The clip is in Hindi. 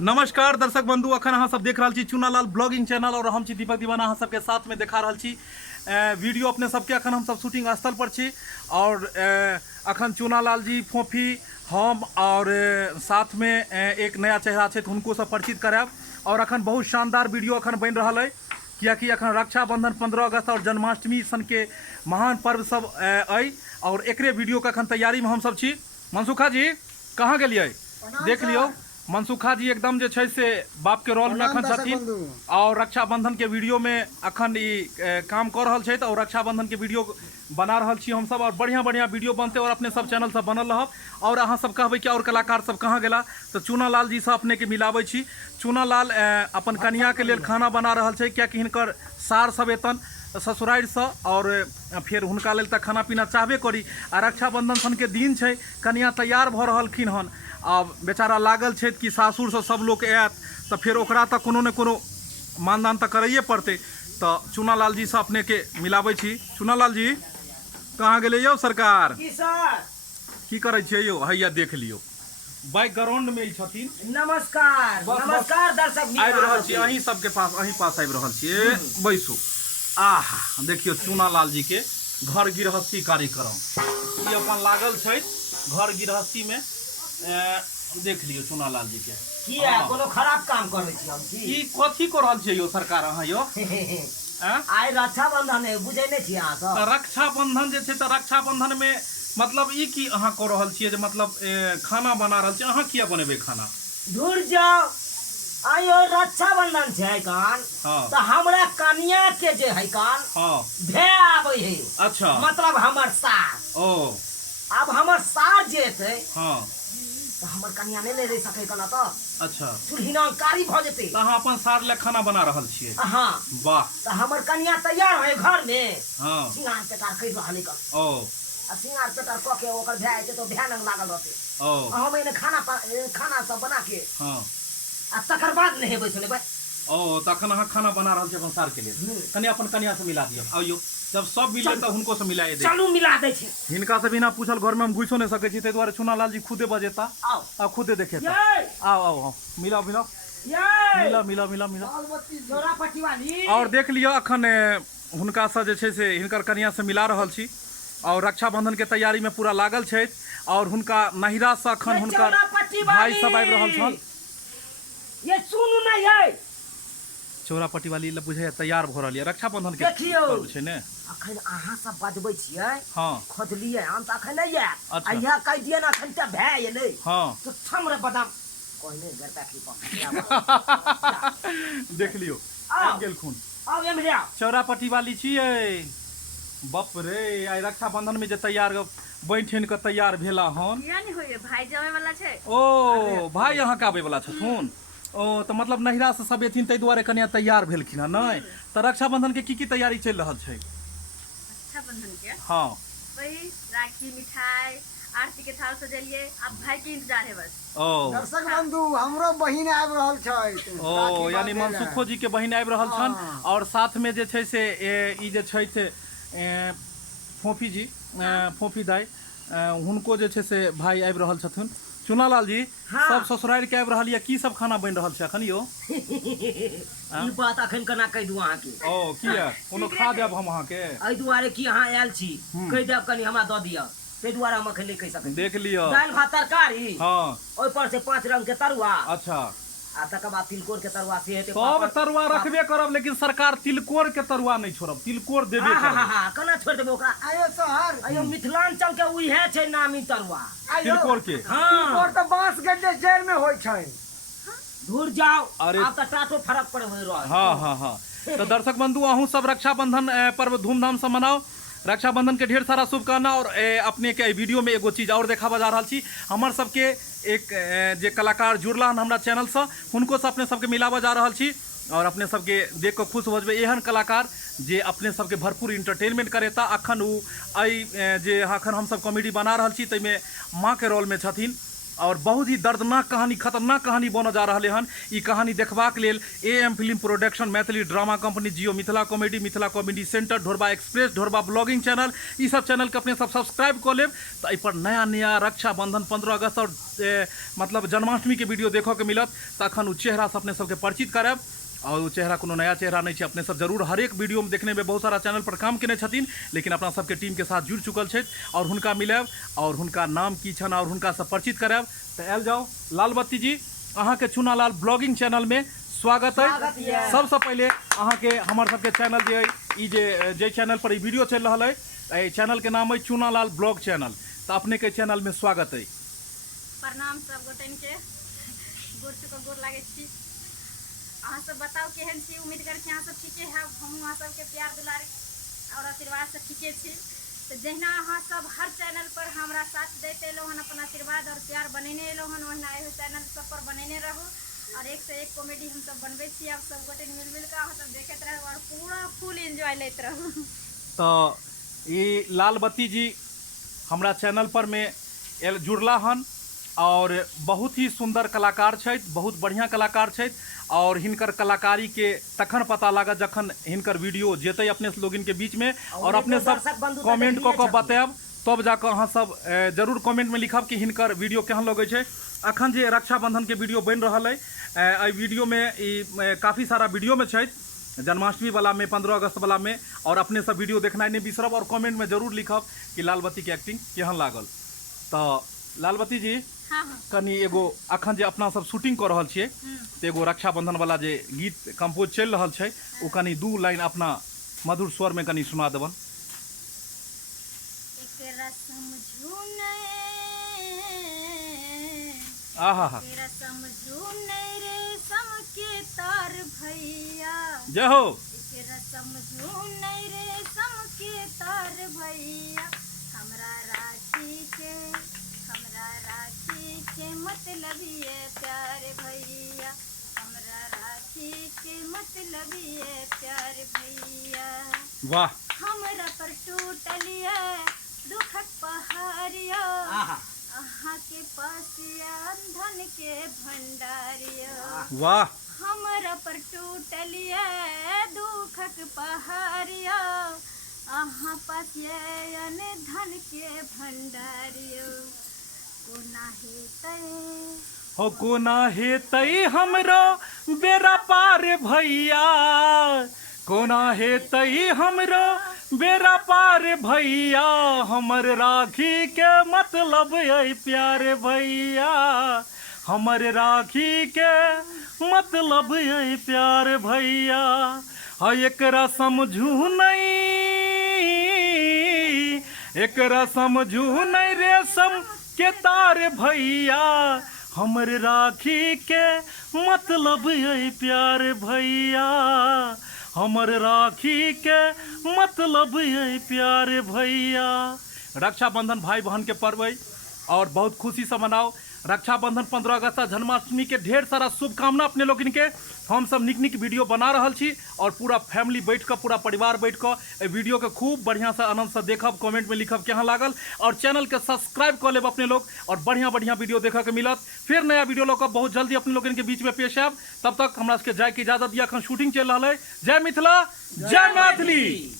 नमस्कार दर्शक बंधु, अखन अहाँ सब देख रहा छी चूनालाल ब्लॉगिंग चैनल और हम छी दीपक दीवाना अहाँ सबके साथ में देखा रहा छी वीडियो अपने सबके। अखन हम सब शूटिंग स्थल पर छी और अखन चूनालाल जी फोफी हम और साथ में एक नया चेहरा है उनको सब परिचित करायब। और अखन बहुत शानदार वीडियो अखन बन रहा है कियाकि अखन रक्षाबंधन 15 अगस्त और जन्माष्टमी सन के महान पर्व सब आई और एकरे वीडियो के अखन तैयारी में हम सब छी। मनसुखा जी कहाँ गेलिए देख लियो। मनसुखा जी एकदम जे छै से बाप के रोल में अखन छथिन और रक्षाबंधन के वीडियो में अखन काम कर रहल छै और रक्षाबंधन के वीडियो बना रहल छी हम सब और बढ़िया बढ़िया वीडियो बनते और अपने सब चैनल सब बनल रहब। और अहाँ सब कहबै कि और कलाकार सब कहाँ गेला तो चूनालाल जी से अपने के मिलाबै छी। चूनालाल अपन कन्या के लेल खाना बना रहल छै कियाकि हिनकर सार सब एतन ससुरारि से और फिर हुनका लेल तऽ खाना पीना चाहबे करी। आ रक्षाबंधन सन के दिन छै, कन्या तैयार भऽ रहलखिन हन। अब बेचारा लागल छै कि सासुर से सब लोग आयत तो फिर ओकरा तऽ कोनो ने कोनो मानदान तऽ करैए पड़तै। तो चूनालाल जी से अपने के मिलाबै छी। चूनालाल जी कहाँ गेलै यौ सरकार की करै छियै यौ? हैया देख लियो बैकग्राउंड में छथिन। नमस्कार नमस्कार दर्शक आबि रहल छी अहीं सबके पास, अहीं पास आबि रहल छियै। बैसू। आहा देखियो चूनालाल जी के घर गृहस्थी कार्यक्रम ई अपन लागल छै घर गृहस्थी में। देख लियो चूनालाल जी के किया कोनो खराब काम करे छी हम की? ई कथी कर रहल छियै यो सरकार अहाँ यो? आइ रक्षाबंधन है, बुझै नै छी अहाँ सब? रक्षाबंधन जे छै त रक्षाबंधन में मतलब ई की अहाँ कर रहल छियै जे मतलब खाना बना रहल छियै? अहाँ किया बनेबै खाना? दूर जाओ आयो रक्षाबंधन छै कान त हमरा कन्या के जे है कान भे आबै है। अच्छा मतलब हमर सास। ओ अब हमर सास जे है तो हमर कन्या नहीं रह सके कना तो। अच्छा चूल्हिनाकारी भ जेते त अहाँ अपन सार ले खाना बना रहल छियै? हां वाह। त हमर कन्या तैयार है घर में। हां सिंगार पेटार कर रहले का। ओ आ सिंगार पेटार क के ओकर भे आइते तो भयानक लागल रहते। ओ हम एने खाना सब बना के हां आ तकर बाद नहीं बैसले भाई। ओ तखन अहाँ खाना बना रहल छी अपन सार के लिए। कनी अपन कन्या से मिला दियौ। आइयो जब सब मिले त हुनको से मिलाए दे। चलू मिला दे छी। हिनका से बिना पूछल घर में हम घुसो नहीं सके छी, तै द्वारे चूनालाल जी खुदे बजेता। आओ आ खुदे देखेता। आओ आओ आओ मिलाओ मिलाओ मिला मिला मिला मिला। जोरा पट्टी वाली और देख लियो अखन हुनका से जे छै से हिनकर कन्या से मिला रहल छी और रक्षाबंधन के तैयारी में पूरा लागल छै। और हुनका नहिरा से अखन हुनकर भाई सब आबि रहल छन। ये सुनु ना ये चौरापट्टी वाली बुझे तैयार भ रहल है रक्षाबंधन के पर्व छै ने। अखन अहाँ सब बजबै छियै हां खोजलिए हम त अखन नहीं है। अच्छा। अइहा कह दिए ना अखन त भे ये नहीं। हां तो हमरे बदाम कहने गरता की देख लियो आओ। आ गेल खून। अब एम लिया चौरापट्टी वाली छियै। बाप रे आइ रक्षाबंधन में जे तैयार बैठन के तैयार भेला हन। किया नहीं होइए भाई जमे वाला छै। ओ भाई अहाँ के आबै वाला छथुन। ओ तो मतलब नहिरा से सब एथिन तै द्वारे कन्या तैयार भेलखिन हन नै। त रक्षाबंधन के की तैयारी चल रहल छै? रक्षाबंधन के हां वही राखी मिठाई आरती के थाल सजेलिए। अब भाई के इंतजार है बस। ओ दर्शक बंधु हमरो बहिन आबि रहल छै। ओ यानी मनसुखो जी के बहिन आबि रहल छन। और साथ में जे छै से ई जे छै से फोफी जी फोफी दाई हुनको जे छै से भाई आबि रहल छथुन। चूनालाल जी सब ससुरारि के आबि रहल या की सब खाना बन रहल छै अखन यो? ई बात अखन केना कह दू अहाँ के? ओ किया कोनो खा देब हम अहाँ के? एहि दुआरे कि अहाँ आयल छी कह देब कनी हमरा द दिया। ते दुआरे हम अखन नहीं कह सकै। देख लियो दाल भात तरकारी हां ओइ पर से 5 रंग के तरुआ। अच्छा आ तकर बाद तिलकोर के तरुआ से हेते। सब तरुआ रखबे करब लेकिन सरकार तिलकोर के तरुआ नहीं छोड़ब। तिलकोर देबे करब। हां केना छोड़ देबे ओकरा? आयो शहर आयो मिथिलांचल के उहे छै नामी तरुआ। तिलकोर के हां और त बांस गड्ढे जेल में होय छै। दूर जाओ अरे आप त टाटो फरक पड़े होय रह। हां हां हां तो दर्शक बंधु अहूँ सब रक्षाबंधन पर्व धूमधाम से मनाओ। रक्षाबंधन के ढेर सारा शुभकामना। और अपने के वीडियो में एगो चीज और देखावा जा रहा छी। हमर सबके एक जे कलाकार जुड़ला हन हमरा चैनल से हुनको से अपने सबके मिलावा जा रहा छी। और अपने सबके देख के खुश हो जबे एहन कलाकार जे अपने सबके भरपूर इंटरटेनमेंट करेता। अखन उ जे अखन हम सब कॉमेडी बना रहल छी तै में माँ के रोल में छथिन और बहुत ही दर्दनाक कहानी, खतरनाक कहानी बन जा रहा हन। ई कहानी देखबाक लेल AM film production, Maithili drama company, Jio Mithila comedy centre, Dhorba express, Dhorba blogging channel, ई सब चैनल के अपने सब सब्सक्राइब कर लेब। तो एहि पर नया नया रक्षाबंधन, 15 अगस्त और मतलब जन्माष्टमी के वीडियो देखो के मिलत। तो अखन उ चेहरा से अपने सबके परिचित करायब। और वो चेहरा कोनो नया चेहरा नहीं है, अपने सब जरूर हर एक वीडियो में देखने में बहुत सारा चैनल पर काम केने छथिन, लेकिन अपना सबके टीम के साथ जुड़ चुकल छथि और हुनका मिलब और हुनका नाम की छन और हुनका सब परिचित करायब। तो आयल जाओ लाल बत्ती जी, अहाँ के चूनालाल ब्लॉगिंग चैनल में स्वागत है। सबसे पहले अहाँ के हमार सबके चैनल जे ई जे चैनल पर ई वीडियो चल रहा है, चैनल के नाम है चूनालाल ब्लॉग चैनल। तो अपने के चैनल में स्वागत है। प्रणाम सब गोटन के, गोर चुका गोर लागे छी। अहाँ सब बताओ केहन छी, उम्मीद कर छी अहाँ सब ठीके है। हम अहाँ सबके प्यार दुलार और आशीर्वाद से ठीके छी। तो जहिना अहाँ सब हर चैनल पर हमरा साथ देते एलो हन, अपन आशीर्वाद और प्यार बनेने एलो हन, ओहिना एहो चैनल सब पर बनेने रहू। और एक से एक कॉमेडी हम सब बनबे छी, आप सब गोटे मिल के अहाँ सब देखते रहू और पूरा फुल एंजॉय लेते रहू। तो ये लाल बत्ती जी हमरा चैनल पर में जुड़ला हन और बहुत ही सुंदर कलाकार छथि, बहुत बढ़िया कलाकार छथि। और हिनकर कलाकारी के तखन पता लागत जखन हिनकर वीडियो जेतै अपने लोगिन के बीच में और अपने सब कमेंट कऽ के बतायब, तब जाकर अहाँ सब जरूर कमेंट में लिखब कि हिनकर वीडियो केहन लगे छै। अखन जे रक्षाबंधन के वीडियो बन रहा है, एहि वीडियो में काफ़ी सारा वीडियो में छथि, जन्माष्टमी वाला में, 15 अगस्त वाला में। और अपने सब वीडियो देखनाइ नहीं बिसरब और कमेंट में जरूर लिखब कि लालबत्ती के एक्टिंग केहन लागल। तो लालबत्ती जी, हाँ कनी एगो अखन जे अपना सब शूटिंग कर रहल छियै, तो एगो रक्षाबंधन वाला जे गीत कंपोज चल रहल छै, वो कनी 2 लाइन अपना मधुर स्वर में कनी सुना देबन। एकरा समझू नै, आहा हा, एकरा समझू नै रे सम के तार भैया, जय हो। एकरा समझू नै रे सम के तार भैया, हमरा राखी के मतलब ये प्यार भैया, हमरा राखी के मतलब ये प्यार भैया। वाह। हमरा पर टूटलिए दुखक पहाड़िया, अहाँ के पासिया धन के भंडारिया। वाह। हमरा पर टूटलिए दुखक पहाड़िया, अहाँ पासिया धन के भंडारिया। कोना हेतै हमरो बेरा पार भैया, कोना हेतै हमरो बेरा पार भैया, हमर राखी के मतलब है प्यार भैया, हमर राखी के मतलब है प्यार भैया। एकरा समझू नहीं, एकरा समझू नहीं रेशम के तार भैया, हमर राखी के मतलब है प्यार भैया, हमर राखी के मतलब है प्यार भैया। रक्षाबंधन भाई बहन के पर्व है और बहुत खुशी से मनाओ। रक्षाबंधन, 15 अगस्त, जन्माष्टमी के ढेर सारा शुभकामना अपने लोग इनके। हम सब निक निक वीडियो बना रहल छी और पूरा फैमिली बैठ कर, पूरा परिवार बैठ कर वीडियो के खूब बढ़िया से आनंद से देखब, कमेंट में लिखब केहन लागल और चैनल के सब्सक्राइब कर लेब अपने लोग और बढ़िया बढ़िया वीडियो देखा के मिलत। फिर नया वीडियो लोग बहुत जल्दी अपने लोग इनके बीच में पेश आयब। तब तक हमरा सबके जाय के इजाजत दिया। अखन शूटिंग चल रहा है। जय मिथिला, जय मैथिली।